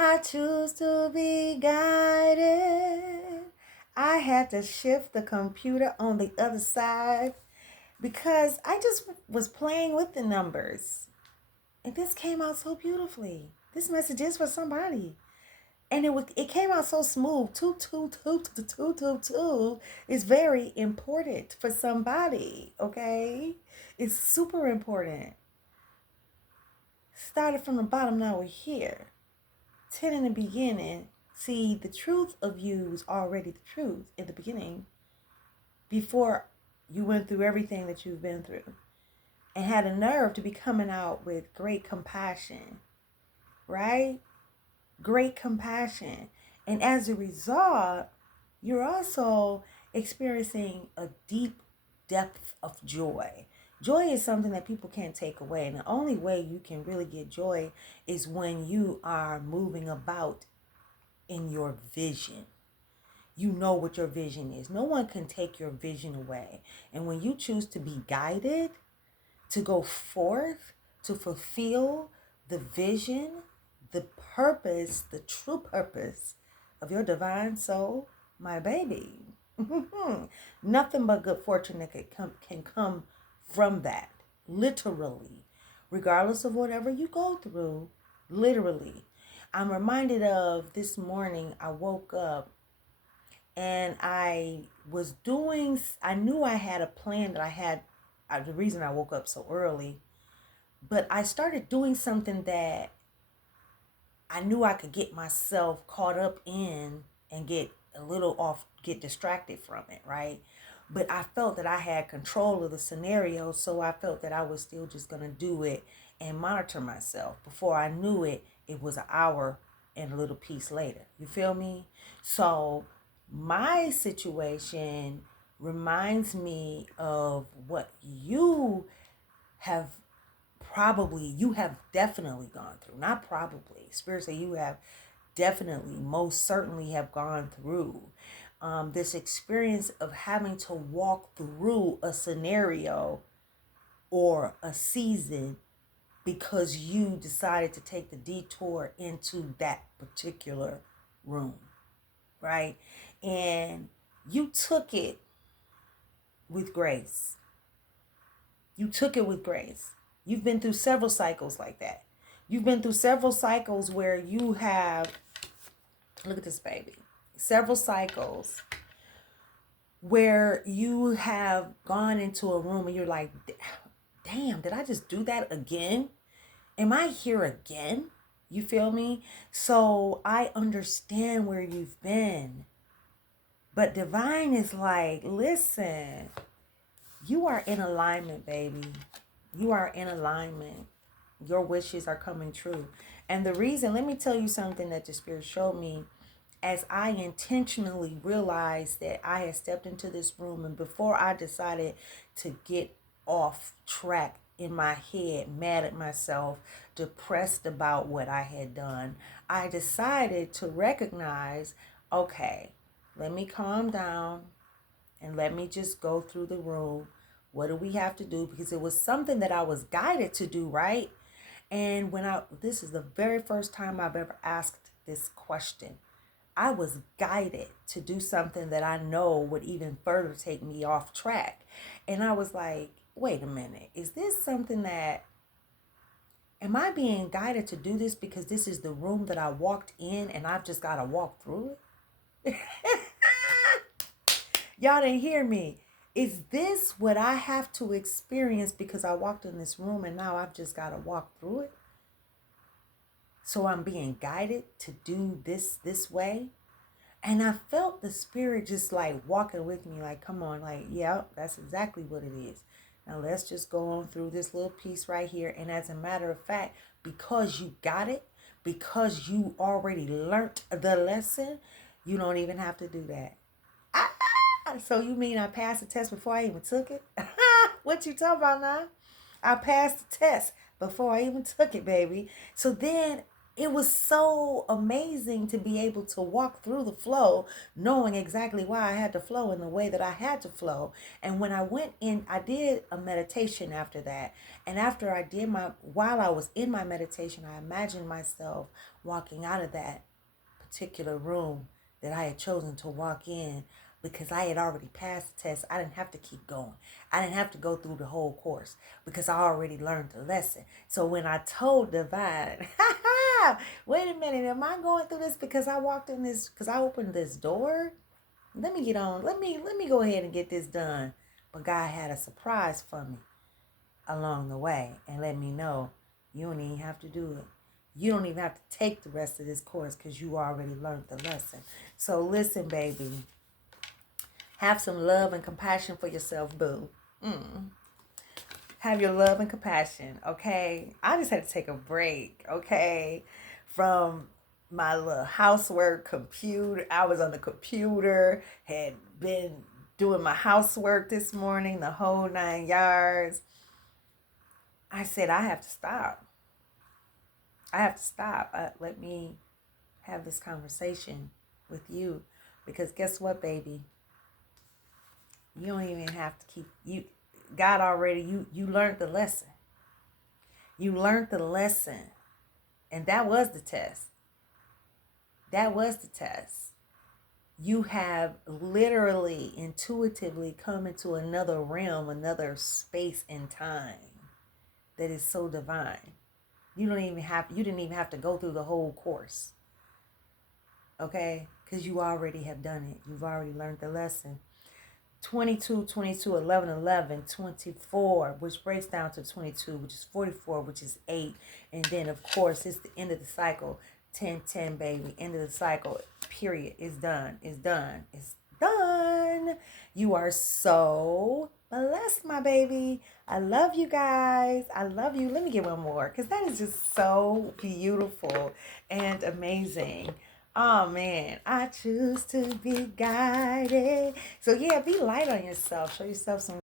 I choose to be guided. I had to shift the computer on the other side because I just was playing with the numbers. And this came out so beautifully. This message is for somebody. And it came out so smooth. 2222222 is very important for somebody, okay? It's super important. Started from the bottom, now we're here. 10 in the beginning. See, the truth of you was already the truth in the beginning before you went through everything that you've been through, and had a nerve to be coming out with great compassion, right? Great compassion. And as a result, you're also experiencing a deep depth of joy. Joy is something that people can't take away. And the only way you can really get joy is when you are moving about in your vision. You know what your vision is. No one can take your vision away. And when you choose to be guided, to go forth, to fulfill the vision, the purpose, the true purpose of your divine soul, my baby. Nothing but good fortune that can come from that, literally, regardless of whatever you go through, literally. I'm reminded of this morning, I woke up and I knew I had a plan that I had, the reason I woke up so early, but I started doing something that I knew I could get myself caught up in and get a little off, get distracted from it, right? But I felt that I had control of the scenario, so I felt that I was still just going to do it and monitor myself. Before I knew it, it was an hour and a little piece later. You feel me? So my situation reminds me of what have you have definitely gone through. Not probably. Spirit say you have definitely, most certainly have gone through this experience of having to walk through a scenario or a season because you decided to take the detour into that particular room, right? And you took it with grace. You took it with grace. You've been through several cycles like that. You've been through several cycles where you have, look at this baby, several cycles where you have gone into a room and you're like, damn, did I just do that again? Am I here again? You feel me? So I understand where you've been. But divine is like, listen, you are in alignment, baby. You are in alignment. Your wishes are coming true. And the reason, let me tell you something that the Spirit showed me as I intentionally realized that I had stepped into this room, and before I decided to get off track in my head, mad at myself, depressed about what I had done, I decided to recognize, okay, let me calm down and let me just go through the room. What do we have to do? Because it was something that I was guided to do, right? And this is the very first time I've ever asked this question. I was guided to do something that I know would even further take me off track. And I was like, wait a minute, is this something am I being guided to do this because this is the room that I walked in and I've just got to walk through it? Y'all didn't hear me. Is this what I have to experience because I walked in this room and now I've just got to walk through it? So I'm being guided to do this way. And I felt the Spirit just like walking with me, like, come on, like, yeah, that's exactly what it is. Now let's just go on through this little piece right here. And as a matter of fact, because you got it, because you already learned the lesson, you don't even have to do that. So you mean I passed the test before I even took it? What you talking about now? I passed the test before I even took it, baby. So then It was so amazing to be able to walk through the flow, knowing exactly why I had to flow in the way that I had to flow. And when I went in, I did a meditation after that. And after I did while I was in my meditation, I imagined myself walking out of that particular room that I had chosen to walk in because I had already passed the test. I didn't have to keep going. I didn't have to go through the whole course because I already learned the lesson. So when I told Divine, wait a minute, am I going through this because I walked in this, because I opened this door? Let me get on. Let me go ahead and get this done. But God had a surprise for me along the way and let me know you don't even have to do it. You don't even have to take the rest of this course because you already learned the lesson. So listen, baby. Have some love and compassion for yourself, boo. Have your love and compassion, okay? I just had to take a break, okay? From my little housework computer. I was on the computer, had been doing my housework this morning, the whole 9 yards. I said, I have to stop. I have to stop. Let me have this conversation with you. Because guess what, baby? You don't even have to God already, you learned the lesson. You learned the lesson. And that was the test. That was the test. You have literally, intuitively come into another realm, another space and time that is so divine. You didn't even have to go through the whole course. Okay? Because you already have done it. You've already learned the lesson. 22, 22, 11, 11, 24, which breaks down to 22, which is 44, which is 8. And then, of course, it's the end of the cycle. 10, 10, baby. End of the cycle. Period. It's done. It's done. It's done. You are so blessed, my baby. I love you guys. I love you. Let me get one more because that is just so beautiful and amazing. Oh man, I choose to be guided. So yeah, be light on yourself. Show yourself some